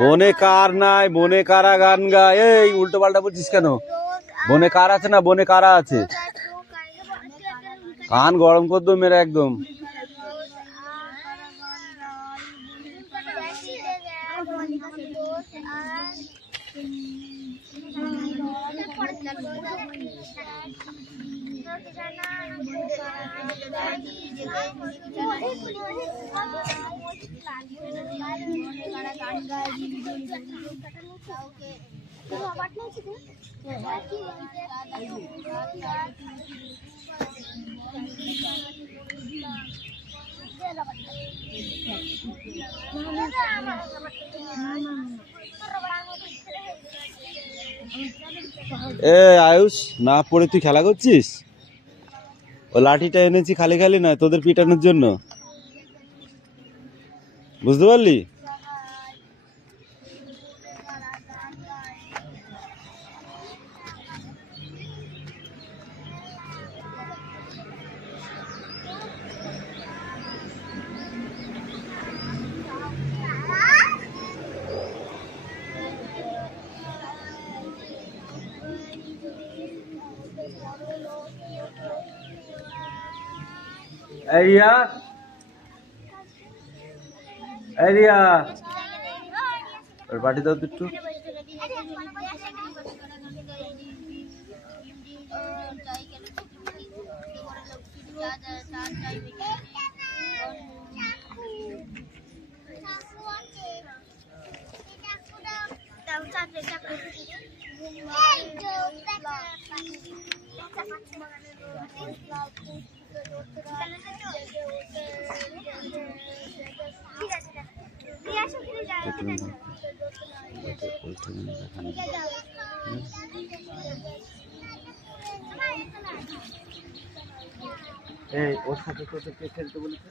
বনে কার নাই, বনে কারা গান গায়? এই উল্টো পাল্টা বলছিস কেন? বনে কার আছে না, বনে কারা আছে? কান গরম করে দেবো মেরে একদম। এ আয়ুষ, না পড়ে তুই খেলা করছিস? ও লাঠিটা এনেছি খালি খালি নয়, তোদের পিটানোর জন্য, বুঝতে পারলি? রিয়া, রিয়া, ওর বাড়ি দাও একটু। এই ওর সাথে তোদেরকে খেলতে বলেছে।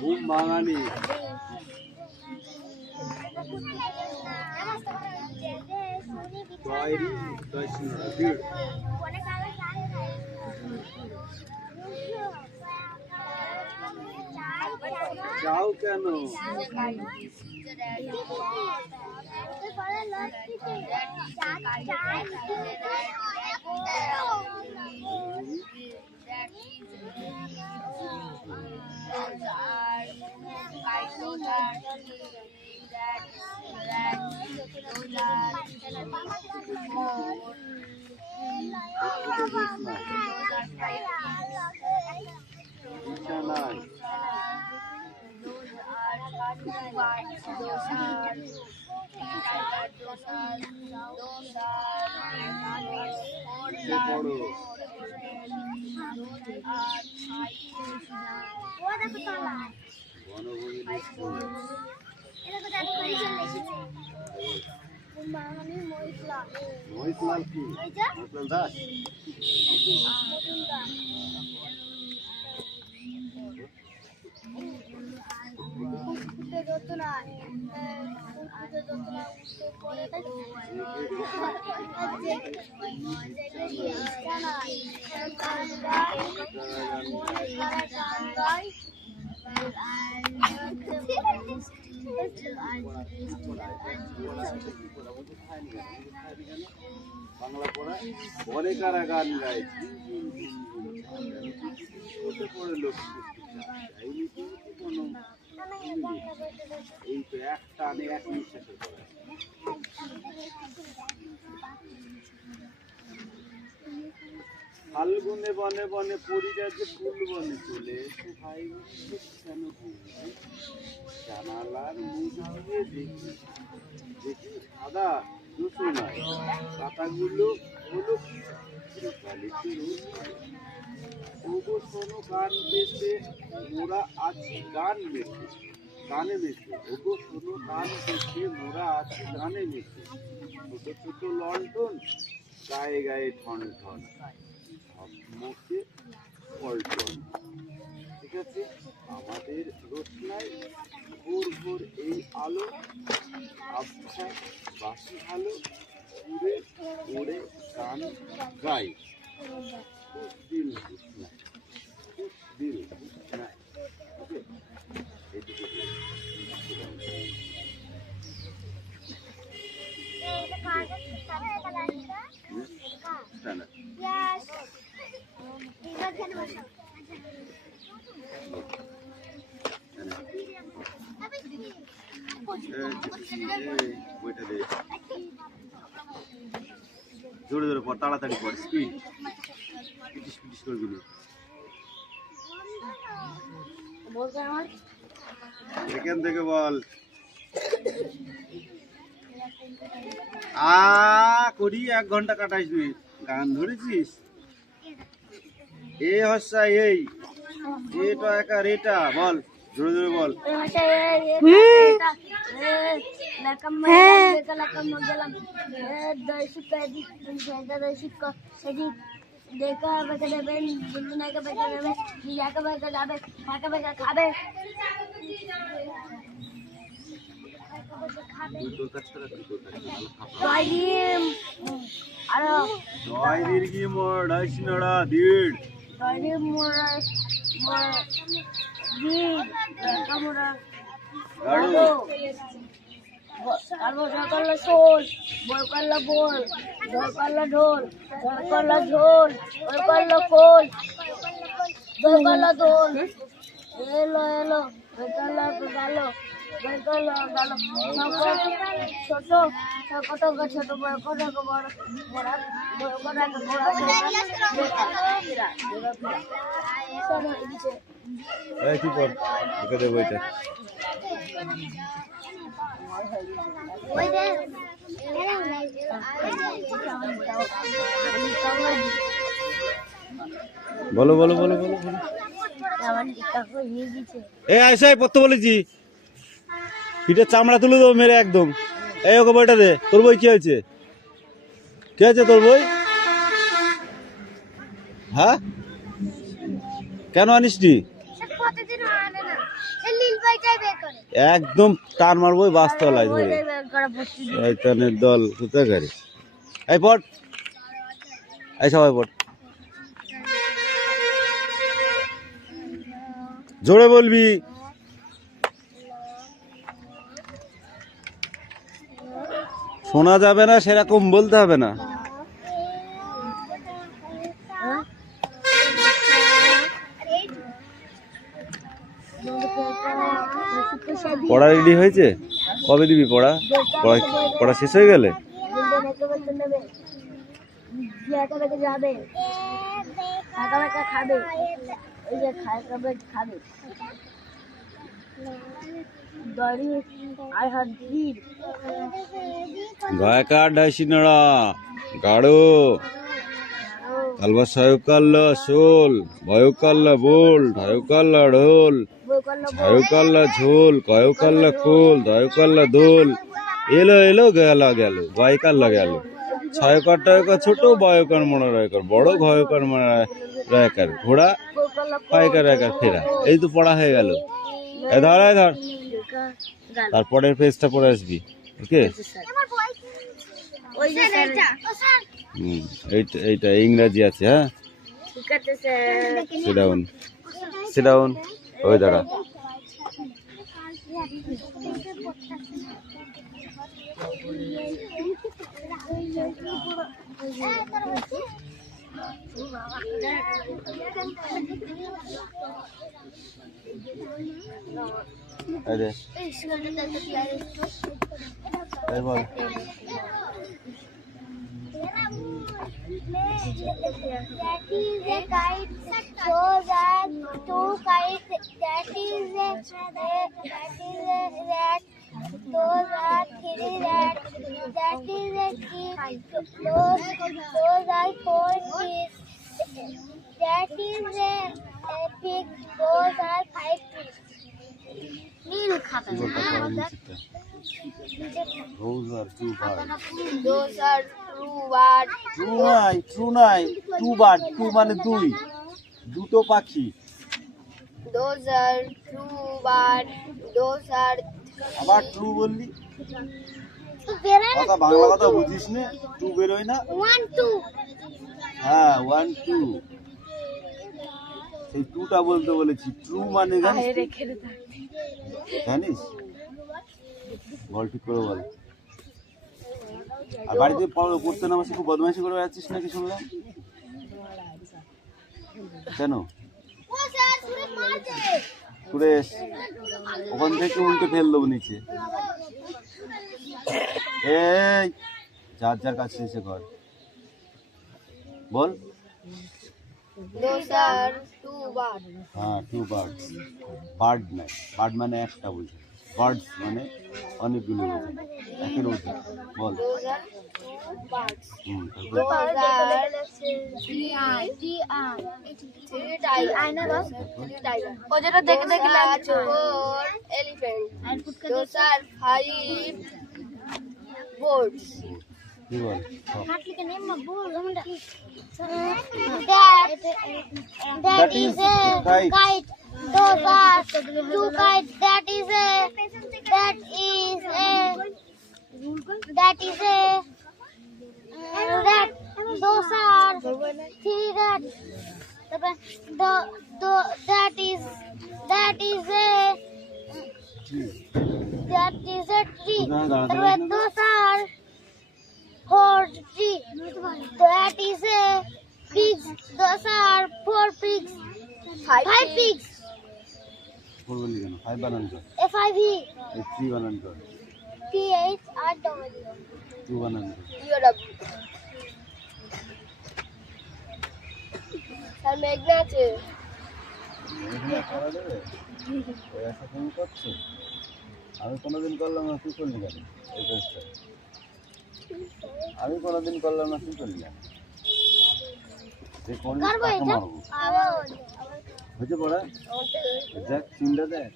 ঘুম ভাঙানি যাও কেন? মহিতলাল কি? মহিতলাল দাস? বাংলা পড়া বনে কারা গান গায়, এই তো এক টানে এক নিঃশ্বাসে ফাল্গুনে বনে বনে পরিরাজে ফুল বনে চলে এসে ভাই কেন জানালার মুখ দিয়ে দেখি দেখি সাদা দুশো নয়, পাতাগুলো হলো শোনো গান বেঁধে মোরা আছি গান বেঁধে, কানে মেশে, ওগো শোনো কান পেতে মোরা আছি গানে মেশে, ছোট ছোট লন্ঠন গায়ে গায়ে ঠন ঠন, মুখে পল্টন। ঠিক আছে, আমাদের রোশনাই ভোর ভোর এই আলো, আবছা বাসি ভালো, উড়ে উড়ে গান গাই, খুশ দিল রোশনাই, খুশ দিল রোশনাই। ওকে, এইটুকু জোরে জোরে পড়, তাড়াতাড়ি পড়, স্পিড পিটিস পিটিস করবি না। এখান থেকে বল, করি 1 ঘন্টা 28 মিনিট গান ধরেছিস। এ হস্যা এই, এটা একা রেটা, বল জোরে জোরে বল। শোল, বল করলো বোল, ঢোল করলো ঢোল, ঢোল করলো ঝোল, ওল করলো খোল, দোল করলো দোল, এলো এলো, বেকালো বেকালো, বেকালো গেল, ছোট ছোট ছোট বড় বড় বড় বড় বড় কি পড়, ওকে দে বইটা। বলো বলো বলো বলো বলো। আইসাই পড়তে বলেছি, পিঠের চামড়া তুলে দেবো মেরে একদম। এই ওকে বইটা দে। তোর বই কি হয়েছে? কি হয়েছে তোর বই? হ্যাঁ, কেন আনিসনি? একদম টান মারবো বাস্তলায় ধরে। শয়তানের দল কোথায় গাড়ি। এই পড়, এই সবাই পড়, জোরে বলবি। শোনা যাবে না সেরকম বলতে হবে না। পড়া রেডি হয়েছে? কবে দিবি পড়া? পড়া শেষ হয়ে গেলে গায়কার ঢাইসি নাড়া গাড়ো কালবা সায়ুকাল্লা শোল ভয়কাল্লা বোল ঢায়ুকাল্লা ঢোল ছায়ুকাল্লা ঝোল কয়কাল্লা খোল দয়কাল্লা দোল এলো এলো গেলা গেল গায়কাল্লা গেল ছয়কার টয়কার ছোট বয়কার মনে রয়কার বড় ঘয়কার মনে রয়কার ঘোড়া কয়কার রয়কার ফেরা। এই তো পড়া হয়ে গেল। ধর ধর, তারপরের পেজটা পড়ে আসবি। ওকে, এইটা ইংরাজি আছে। হ্যাঁ, সিট ডাউন সিট ডাউন, ওই দাঁড়া। বল That is a kite, so that two kites. That is a rat, so that three rats. That is a key, so that four keys. That is a pig, so that five pigs. নীল খাতা কি বলতে পারে নিচেরটা? Those are two birds. Those are true birds. True নাই, two bird, two মানে দুই, দুটো পাখি। Those are true birds. Those are আবার ট্রু বললি? কথা বাংলা কথা বুঝিস না? টু বেরোয় না? 1 2 হ্যাঁ 1 2, সেই টুটা বলতে বলেছি। ট্রু মানে জানিস তুই? জানিস? বল ঠিক করে বল। আর বাড়িতে পড়তে না বসে খুব বদমাইশি করে যাচ্ছিস নাকি শুনলাম? কেন? সুরেশ, ওখান থেকে উল্টে ফেল দেবো নিচে। এই যার যার কাছে এসে কর, বল। Those are two birds. হ্যাঁ টু বার্ডস। বার্ড নয়, বার্ড মানে একটা বুঝি, বার্ডস মানে অনেকগুলো বুঝি, একের অধিক। বল। Those are two birds. তারপর Those are three tigers. ও যেটা দেখে দেখে লাগছে। Four elephants. Those are five birds. কি বল? That is a kite. Those are two kites. That is a rat. Those are three rats. That is a tree. Those are four trees. That is a pigs. Those are four pigs. Five pigs. Four বললি কেন? Five বানান কর। F-I-V. এই three বানান কর। T-H-R-W. Two বানান কর। Sir মেঘনা আছে। এখানে খাওয়া দেবে? ওই একটা ফোন করছে, আমি কোনোদিন করলাম না, তুই করলি কেন এই কাজটা? আমি কোনোদিন করলাম না, তুই করলি কেন? যে করিস তাকে মারবো। হয়েছে পড়া? দেখ চিন্তা দেখ।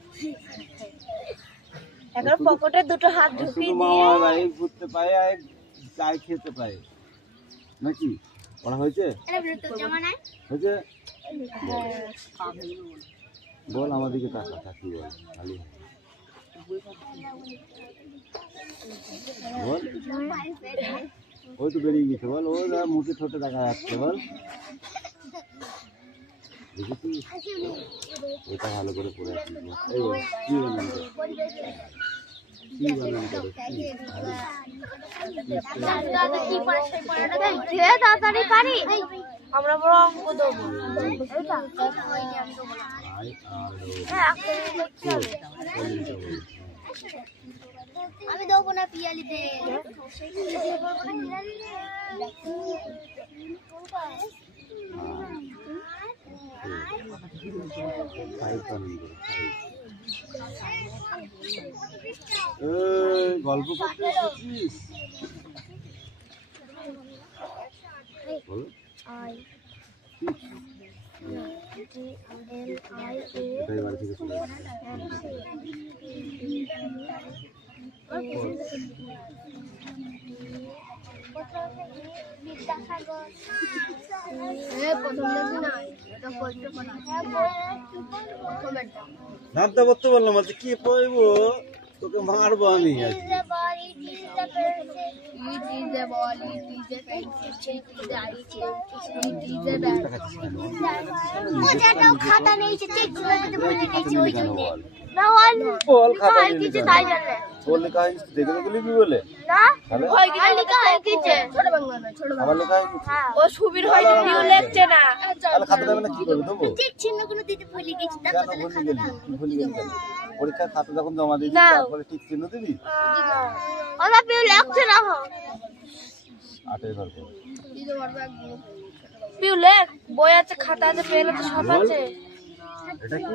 এখন পকেটে দুটো হাত ঢুকিয়ে শুধু মামা ভাই ঘুরতে পায় আর চায় খেতে পায় নাকি? পড়া হয়েছে? হয়েছে? বল আমাদেরকে টাকা থাকি বল, খালি বল। ওই তো বেরিয়ে গেছে, বল। ও যা মুখে ছোটে দেখা যাচ্ছে, বল। দেখেছিস? এটা ভালো করে পড়ে আসিস। এই বল, কি বানান করে? কি বানান করে? তাড়াতাড়ি পারি, আমরা বড় অঙ্ক দেবো। আমি দেবো না পিয়ালিতে। গল্প করতে এসেছিস? বলো। এটাই বাড়ি থেকে চলে নামতে পড়তে বললাম, আজকে কি পড়বো? তোকে মারবো আমি আজ। খাতা নিয়েছে, বল খাতা নিয়ে তাই জানলে বল লেখা হয়েছে, দেখে দেখে লিখবি বলে না তাহলে লেখা হয়ে গেছে ছোট বাংলা না, ছোট আমার লেখা হয়ে গেছে। ও সুবীর হয়তো কেউ লিখছে না, তাহলে খাতা দেবে না কি করবে? দেবো ঠিক চিহ্ন কোনো দিতে ভুলে গেছি, কেন ভুলে গেলি? কি ভুলে গেলি কেন? পরীক্ষার খাতা যখন জমা দিবি তারপরে ঠিক চিহ্ন দিবি। ওরা কেউ লিখছে না, আটের ঘর করে পিউ লেখ, বই আছে, খাতা আছে, পেন আছে, সব আছে। এটা কি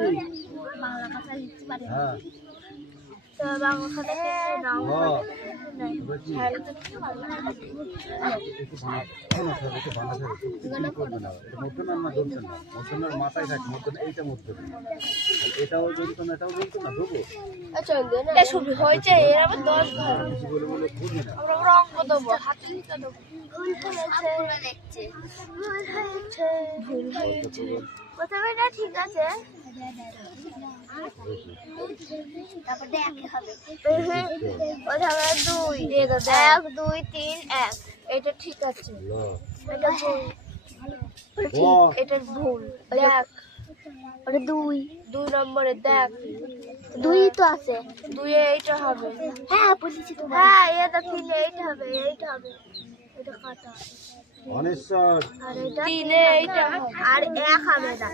বাংলা ভাষা লিখতে পারে। হ্যাঁ তো বাংলা খাতা কিনে নাও মাথায় থাকে মধ্যে এইটা মধ্যে এটাও বলতো না এটাও বলতো না ঢুকো ছবি হয়েছে এর আবার 10 ঘর বলে বলে বুঝবে না আমরা রং দেবো হাতে লিখে দেবো ভুল হয়েছে প্রথমে না ঠিক আছে তারপর দেখে হবে প্রথমে 2 1 2 3 1 এটা ঠিক আছে এটা ভুল এটা ভুল দেখ ওটা 2 নম্বরে দেখ 2 তো আছে 2 এ এইটা হবে হ্যাঁ বুঝেছি তো হ্যাঁ এটা 3 এ এইটা হবে এটা কাটা অনেশ্বর আর এটা 3 এ এইটা আর 1 হবে না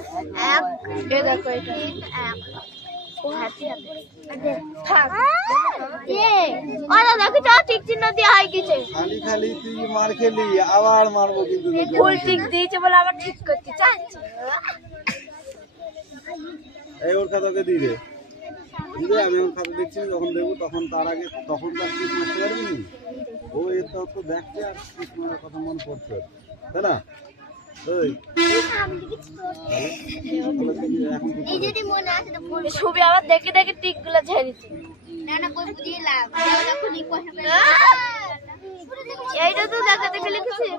1 এ দেখো এটা 3 1 ও হ্যাপি হবে থাক ওরা দেখো যা ঠিক চিহ্ন দিয়ে হয় কিছু খালি খালি তুই মার খেলি আবার মারবো কিন্তু ফুল ঠিক দিয়েছে বলে আবার ঠিক করতে চাচ্ছে এই ওর খাতাকে দিয়ে দে দিদি আমি ওর খাতা দেখছি যখন দেখবো তখন তার আগে তখন তার ঠিক মারতে পারবি নি ও এর তো দেখছে আর ঠিক মারার কথা মনে পড়ছে তাই না এই যদি মনে আছে তো ছবি আবার দেখে দেখে টিক গুলো ঝেড়েছি না না কই বুঝিলাম দেখো নি কথা এইটা তো দেখা দেখে লিখেছি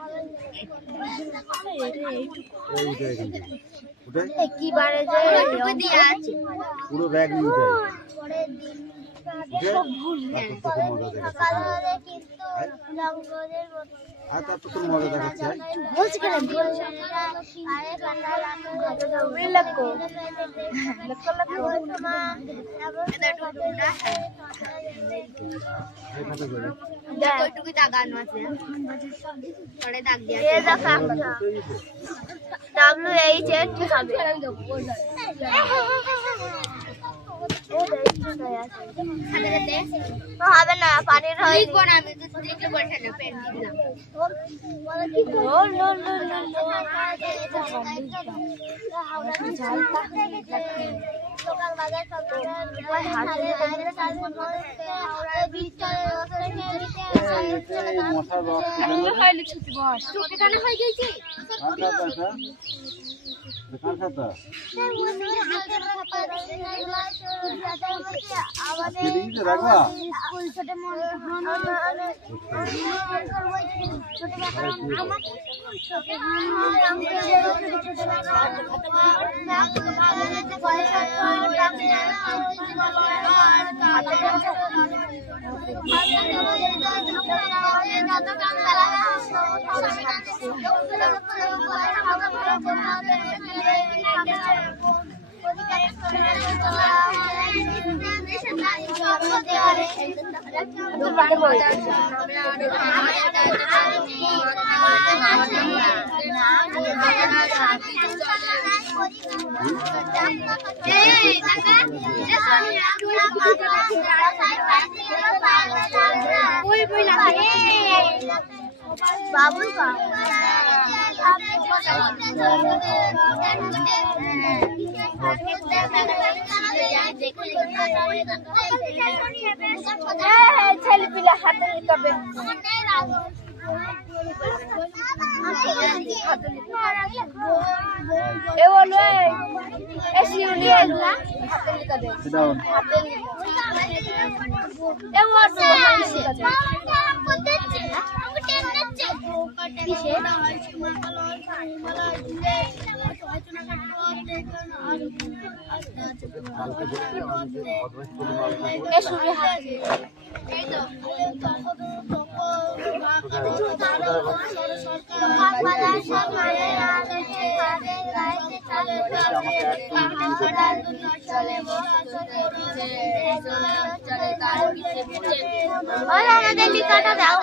কি বারে যে এইটুকু দিয়ে আছে পুরো ব্যাগ নিয়ে যায় পরের দিন সব ভুল সকালে কিন্তু লঙ্গরের মতো আর তারপর তোর মজা দেখাচ্ছে বলছি কেন আরে কান্না লাগো ওইটুকু দাগানো আছে পরে দাগ দিয়ে WH ঠিক হবে হবে না পানির হয় লিখবো না আমি তো লিখলে বলছে না পেন দিলাম রাখবা बाबू का ছেলে পিলা হাতে লিখাবে এ বলো এ শিউলি এগুলা হাতে লিখাবে হাতে এ বলো আমাদের লিখাটা দাও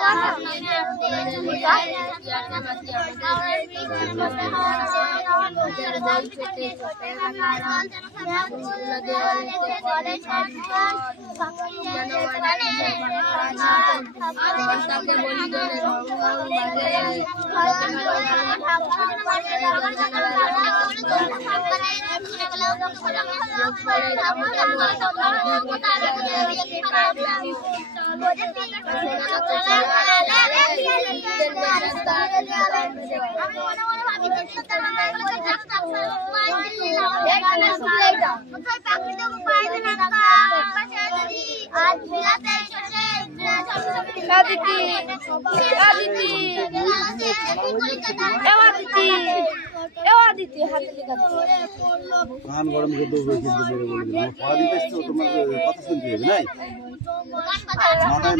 কান গরম করতে হবে কিন্তু মেরে বলে দিলাম পড়া দিতে এসছো তোমার কথা শুনতে হবে নাই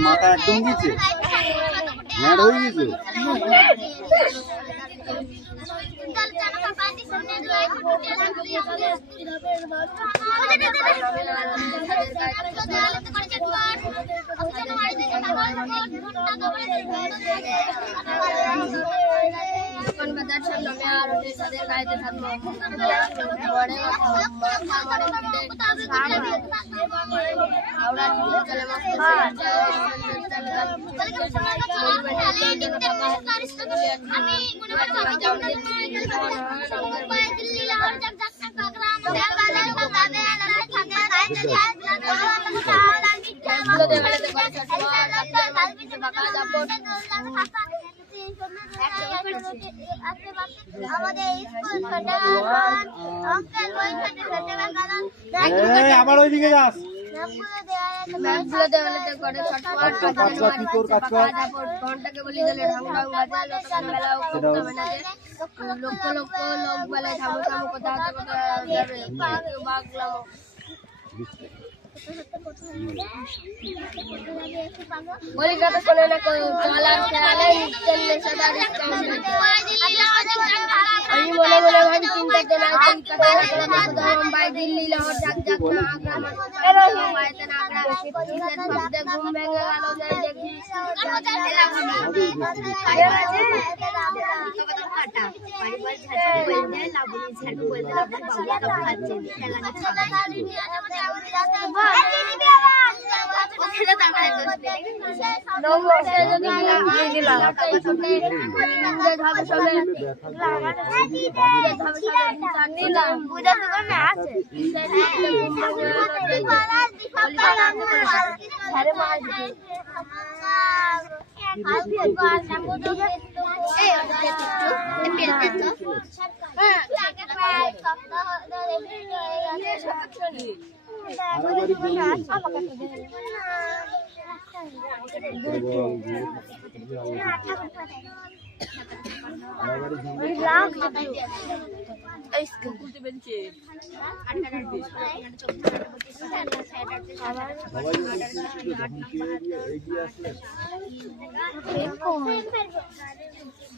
মাথা একদম গেছে ম্যাড হয়ে গেছে আবার ওইদিকে যাস ঘন্টাকে বলি দিলে লক্ষ লক্ষ লোক বলে থামো থামো কোথা যাবে বাগলাম বলি কথা শোনে না চলার খেয়ালে চললে সদা আমি মনে মনে ভাবি চিন্তা দেনা কলকাতা মুম্বাই দিল্লি লাহোর ঝাক ঝাক না আগ্রা মাইতে না আগ্রা শীতের শব্দে ঘুম ভেঙে গেল যাই দেখি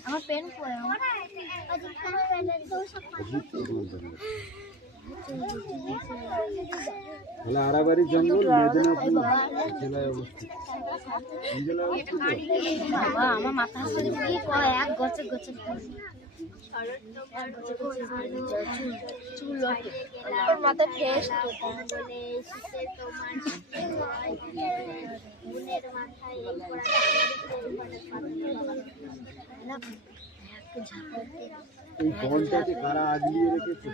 আমার পেন পড়ে আরাবাড়ি জঙ্গল মেদিনীপুর জেলায় অবস্থিত আমার মাথা কি কয় এক গছে গছে চুল ওর মাথায় ফেস এই বনটাকে কারা আগলিয়ে রেখেছে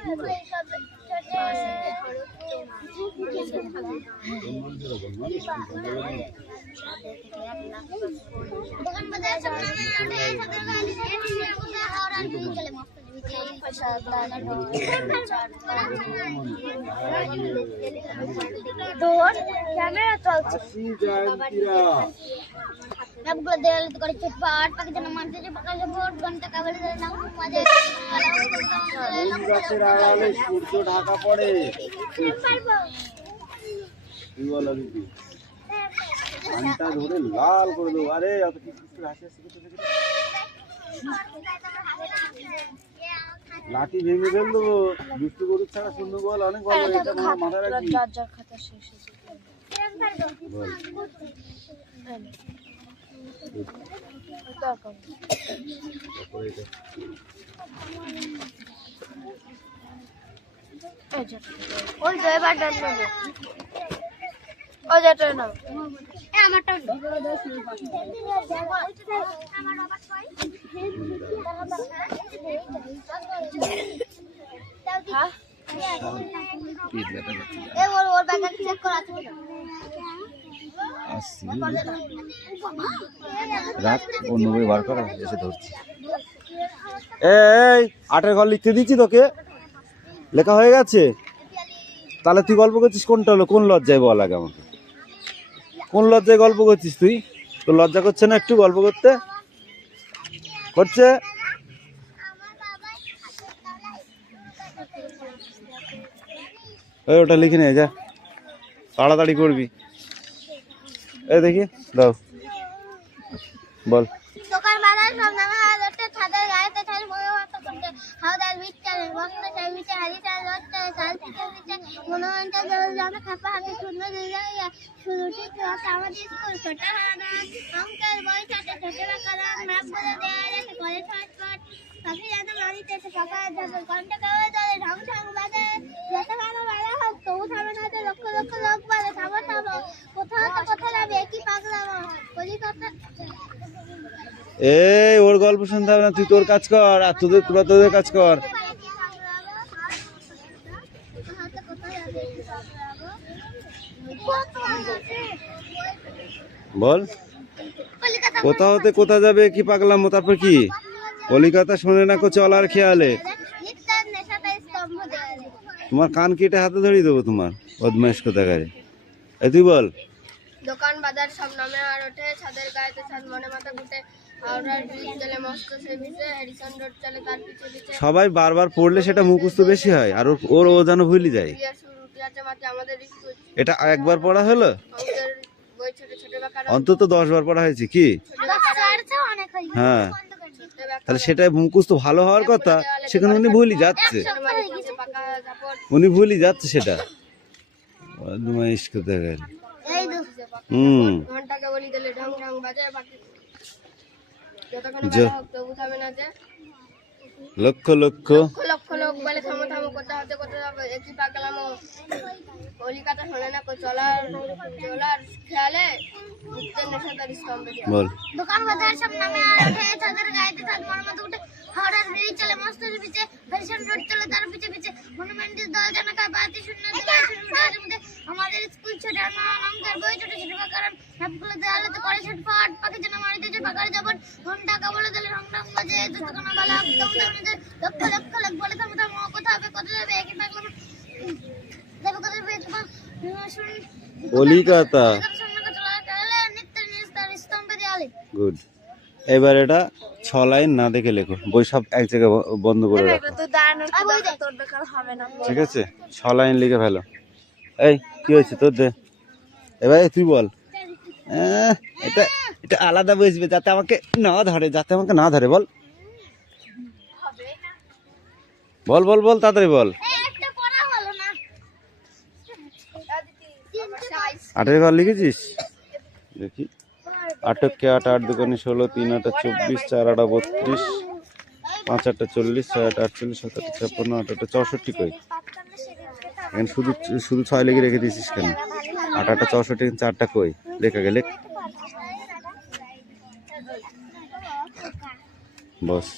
ক্যামেরা চলছে সবগুলো দেওয়ালে তো করে চুটপাট পাখি যেন মানতে যে পাকা ভোট ঘন্টা কাবলে না মজা গাছের আড়ালে সূর্য ঢাকা পড়ে কি বলো দিদি আনটা ধরে লাল করে দেবো আরে অত কিছু হাসি হাসি করতে লাঠি ভেঙে ফেল দেবো দুষ্টু গরু ছাড়া সুন্দর বল অনেক ভালো এটা মাথায় রাখি খাতা শেষ ওই ড্রাইভারটা নেবে ওই যেটা নাও আমারটা ওর ব্যাগ 80 রাখ ও 90 বার করা এসে ধরছি। এই 8-এর ঘর লিখতে দিচ্ছি তোকে, লেখা হয়ে গেছে? তাহলে তুই গল্প করছিস কোনটা হলো? কোন লজ্জায় বল আগে আমাকে, কোন লজ্জায় গল্প করছিস তুই? তোর লজ্জা করছে না একটু গল্প করতে? করছে? এই ওটা লিখে নিয়ে যা, তাড়াতাড়ি করবি। এই দেখি দাও, বল। দোকান বাজার সব নামে আলোতে ছাদের গায়েতে ছাদ মনে হতো করতে হাওদার বিচকালে বন্ধ চাই বিচে হারিটা লটতে চাল থেকে বিচে মনোরঞ্জনটা জল জামে খাপা হাতে সুন্দর দিলাইয়া শুরুটি তো আমাদের স্কুল ছোট হানা অঙ্কের বই ছাতে ছোটরা কারণ ম্যাপ বলে দেয়া আছে করে ছটফট পাখি জানো মারিতে সকাল যাবে ঘন্টা কাগজ ধরে ঢং ঢং বাজে যত ভালো বেলা হোক তবু থামে না লক্ষ লক্ষ লোক বাজে থামো থামো কোথাও তো কোথাও যাবে কি পাগলামো কলিকাতা। এই ওর গল্প শুনতে হবে না, তুই তোর কাজ কর, আর তোরা তোদের কাজ কর। বল, কোথা হতে কোথা যাবে কি পাগলামো, তারপর কি? কলিকাতা শোনে না কো চলার খেয়ালে। তোমার কান কেটে হাতে ধরিয়ে দেবো তোমার, বদমাইশ কোথাকারে। এই তুই বল। দোকান বাজার সব নামে আর ওঠে ছাদের গায়েতে ছাদ মনে মাথা ঘুটে হাওড়ার ব্রিজ চলে মস্ত সে বিচে হ্যারিসন রোড চলে তার পিছে পিছে সবাই বারবার পড়লে সেটা মুখস্থ বেশি হয়, আর ওর ও যেন ভুলি যায়। আমাদের স্কুল এটা একবার পড়া হলো, অঙ্কের বই ছোট ছোট বাকারা অন্তত 10 বার পড়া হয়েছে কি? হ্যাঁ, তাহলে সেটা মুখস্থ ভালো হওয়ার কথা, সেখানে উনি ভুলি যাচ্ছে, উনি ভুলি যাচ্ছে সেটা। বদমাইশ কোথাকারে। ঘন্টাকে বলি দিলে ঢং ঢং বাজে বাকি যতক্ষণ বেলা হোক তবু থামে না যে লক্ষ লক্ষ লক্ষ লোক বলে থামো থামো কোথা হতে কোথা যাবে একই পাগলামো কলিকাতা শোনে না কো চলার চলার খেয়ালে নিত্যের নেশাদার স্তম্ভে। বল। দোকান বাজার সব নামে আর ওঠে ছাদের গায়েতে ছাদ মনে মতো উঠে হাওড়ার ব্রিজ চলে মস্ত পিছে হ্যারিসন রোড চলে তার পিছে পিছে মনুমেন্টের দল জানাকা বাতি শূন্য আমাদের স্কুল ছোট অঙ্কের বই ছোট ছোট কারণ সবগুলো দেওয়ালেতে করে ছটফট পাখি যেন মারিতেছে পাকার যাবট ঘন্টা কাবলে দিলে ঢং ঢং বাজে যতক্ষণ বেলা লক্ষ লক্ষ লোক বলে থামো থামো কোথা হবে কোথা যাবে একই পাগলামো যাবে কোথা যাবে কলিকাতা। গুড। এবার এটা 6 লাইন না দেখে লেখো, বই সব এক জায়গায় বন্ধ করে রাখো, ঠিক আছে? 6 লাইন লিখে ফেলো। এই কি হয়েছে তোর? দে এবার তুই বল। এটা এটা আলাদা বসবে যাতে আমাকে না ধরে, যাতে আমাকে না ধরে। বল বল বল বল তাড়াতাড়ি বল। 8-এর ঘর লিখেছিস? দেখি। 8-কে 8, 8 দুগুণে 16, 3 8 24, 4 8 32, 5 8 40, 6 8 48, 7 8 56, 8 8 64 কই? এখানে শুধু 6 লিখে রেখে দিয়েছিস কেন? 8 8 64, 4টা কই? লেখা গেলে বস।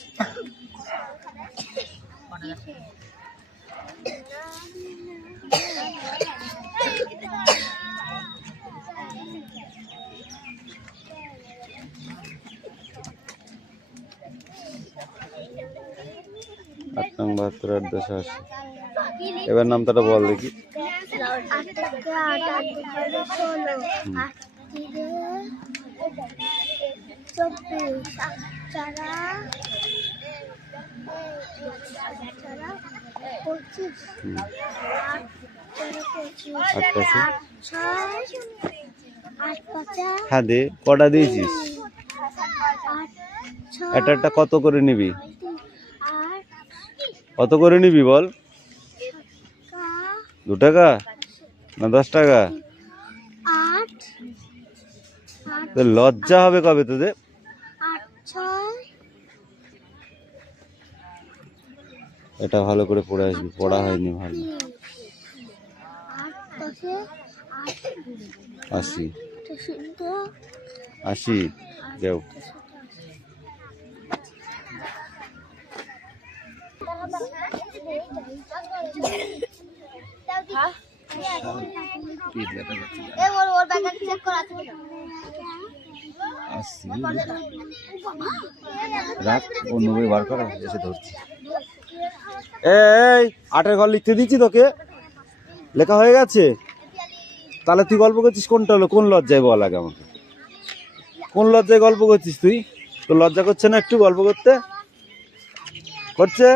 আট নং 72, 8 10 80। এবার নামটা বল দেখি। হ্যাঁ দে, কটা দিয়েছিস? একটা কত করে নিবি? কত করে নিবি বল? 2 টাকা না 10 টাকা? লজ্জা হবে কবে তোদের? এটা ভালো করে পড়ে আসবি, পড়া হয়নি ভালো। 80 80 যাও। ওর ব্যাগটা চেক করা আছে কিনা? আসছি রাখ, অন্য বই বার করা এসে ধরছি। এই 8-এর ঘর লিখতে দিচ্ছি তোকে, লেখা হয়ে গেছে? তাহলে তুই গল্প করছিস কোনটা হলো, কোন লজ্জায় বল আগে আমাকে, কোন লজ্জায় গল্প করছিস তুই? তোর লজ্জা করছে না একটু গল্প করতে? করছে?